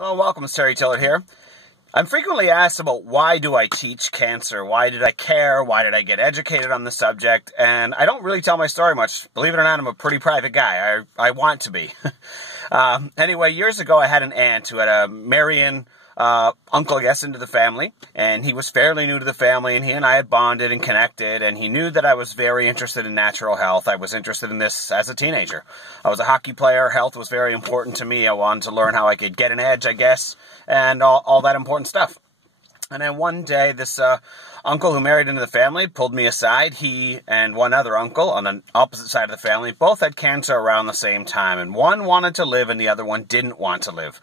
Hello, welcome, Terry Tillett here. I'm frequently asked about why do I teach cancer? Why did I care? Why did I get educated on the subject? And I don't really tell my story much. Believe it or not, I'm a pretty private guy. I want to be. Anyway, years ago I had an aunt who had a Marian uncle, I guess, into the family, and he was fairly new to the family, and he and I had bonded and connected, and he knew that I was very interested in natural health. I was interested in this as a teenager. I was a hockey player. Health was very important to me. I wanted to learn how I could get an edge, I guess, and all that important stuff. And then one day, this uncle who married into the family pulled me aside. He and one other uncle on the opposite side of the family both had cancer around the same time. And one wanted to live and the other one didn't want to live.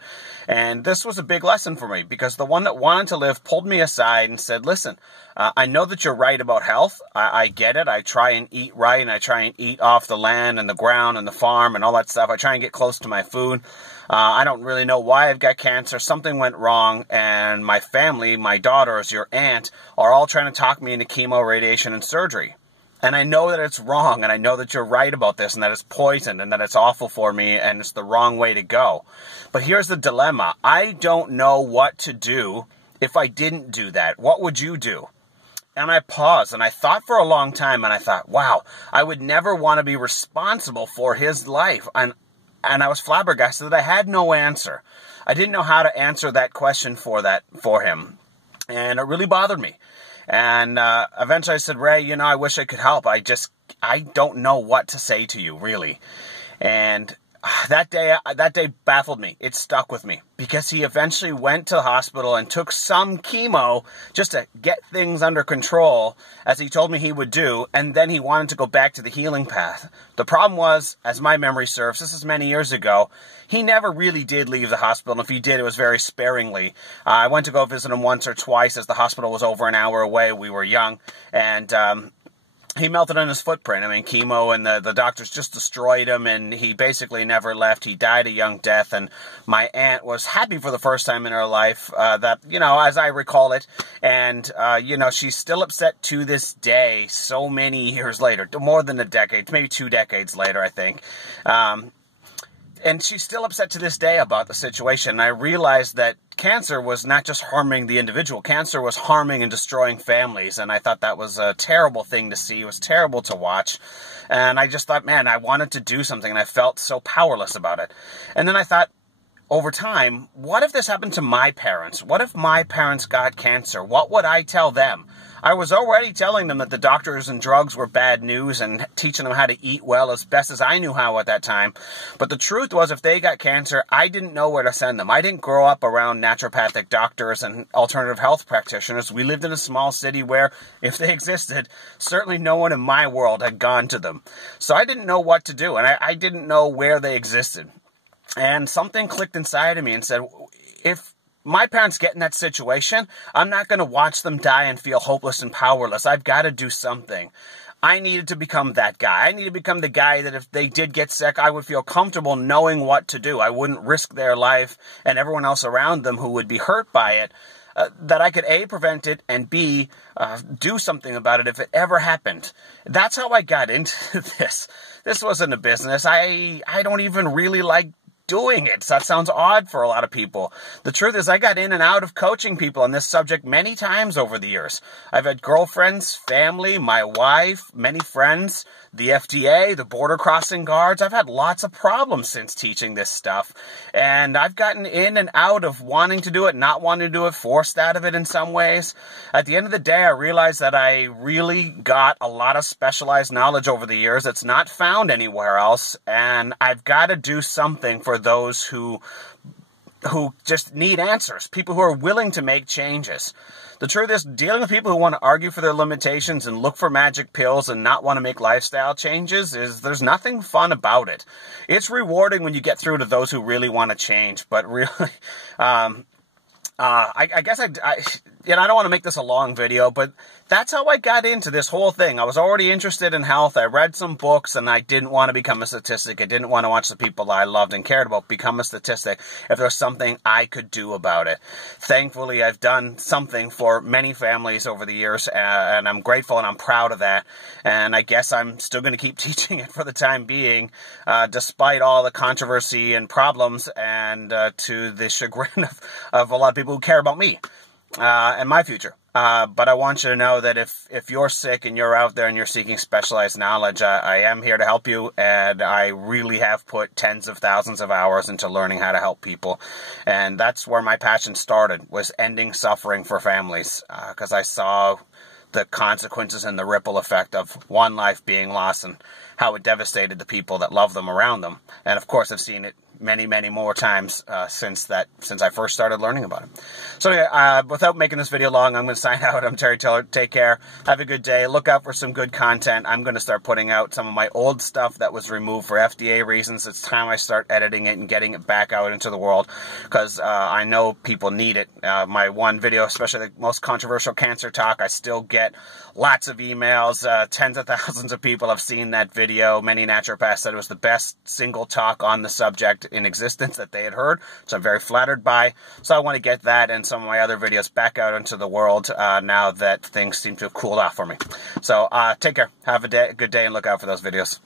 And this was a big lesson for me because the one that wanted to live pulled me aside and said, listen, I know that you're right about health. I get it. I try and eat right, and I try and eat off the land and the ground and the farm and all that stuff. I try and get close to my food. I don't really know why I've got cancer. Something went wrong, and my family, my daughters, your aunt, are all trying to talk me into chemo, radiation, and surgery. And I know that it's wrong, and I know that you're right about this, and that it's poison, and that it's awful for me, and it's the wrong way to go. But here's the dilemma. I don't know what to do if I didn't do that. What would you do? And I paused, and I thought for a long time, and I thought, wow, I would never want to be responsible for his life. And I was flabbergasted that I had no answer. I didn't know how to answer that question for him. And it really bothered me. And eventually I said, Ray, I wish I could help. I don't know what to say to you, really. And that day baffled me. It stuck with me because he eventually went to the hospital and took some chemo just to get things under control, as he told me he would do, and then he wanted to go back to the healing path. The problem was, as my memory serves, this is many years ago, he never really did leave the hospital, and if he did, it was very sparingly. I went to go visit him once or twice as the hospital was over an hour away. We were young, and he melted on his footprint. I mean, chemo and the doctors just destroyed him, and he basically never left. He died a young death, and my aunt was happy for the first time in her life that, as I recall it, and, she's still upset to this day, so many years later, more than a decade, maybe 2 decades later, I think. And she's still upset to this day about the situation. And I realized that cancer was not just harming the individual. Cancer was harming and destroying families. And I thought that was a terrible thing to see. It was terrible to watch. And I just thought, man, I wanted to do something. And I felt so powerless about it. And then I thought, over time, what if this happened to my parents? What if my parents got cancer? What would I tell them? I was already telling them that the doctors and drugs were bad news and teaching them how to eat well as best as I knew how at that time. But the truth was, if they got cancer, I didn't know where to send them. I didn't grow up around naturopathic doctors and alternative health practitioners. We lived in a small city where, if they existed, certainly no one in my world had gone to them. So I didn't know what to do, and I didn't know where they existed. And something clicked inside of me and said, if my parents get in that situation, I'm not going to watch them die and feel hopeless and powerless. I've got to do something. I needed to become that guy. I needed to become the guy that if they did get sick, I would feel comfortable knowing what to do. I wouldn't risk their life and everyone else around them who would be hurt by it. That I could A, prevent it, and B, do something about it if it ever happened. That's how I got into this. This wasn't a business. I don't even really like doing it. So that sounds odd for a lot of people. The truth is, I got in and out of coaching people on this subject many times over the years. I've had girlfriends, family, my wife, many friends, the FDA, the border crossing guards. I've had lots of problems since teaching this stuff. And I've gotten in and out of wanting to do it, not wanting to do it, forced out of it in some ways. At the end of the day, I realized that I really got a lot of specialized knowledge over the years that's not found anywhere else. And I've got to do something for those who just need answers, people who are willing to make changes. The truth is, dealing with people who want to argue for their limitations and look for magic pills and not want to make lifestyle changes, there's nothing fun about it. It's rewarding when you get through to those who really want to change, but really, I guess I don't want to make this a long video, but that's how I got into this whole thing. I was already interested in health. I read some books, and I didn't want to become a statistic. I didn't want to watch the people I loved and cared about become a statistic if there was something I could do about it. Thankfully, I've done something for many families over the years, and I'm grateful and I'm proud of that. And I guess I'm still going to keep teaching it for the time being, despite all the controversy and problems, and to the chagrin of a lot of people who care about me and my future. But I want you to know that if you're sick and you're out there and you're seeking specialized knowledge, I am here to help you, and I really have put tens of thousands of hours into learning how to help people. And that's where my passion started, was ending suffering for families, because I saw the consequences and the ripple effect of one life being lost and how it devastated the people that love them around them. And of course, I've seen it many, many more times since I first started learning about it. So anyway, without making this video long, I'm going to sign out. I'm Terry Tiller. Take care. Have a good day. Look out for some good content. I'm going to start putting out some of my old stuff that was removed for FDA reasons. It's time I start editing it and getting it back out into the world, because I know people need it. My one video, especially the most controversial cancer talk, I still get lots of emails. Tens of thousands of people have seen that video. Many naturopaths said it was the best single talk on the subject in existence that they had heard, which I'm very flattered by. So I want to get that and some of my other videos back out into the world now that things seem to have cooled off for me. So take care, have a good day, and look out for those videos.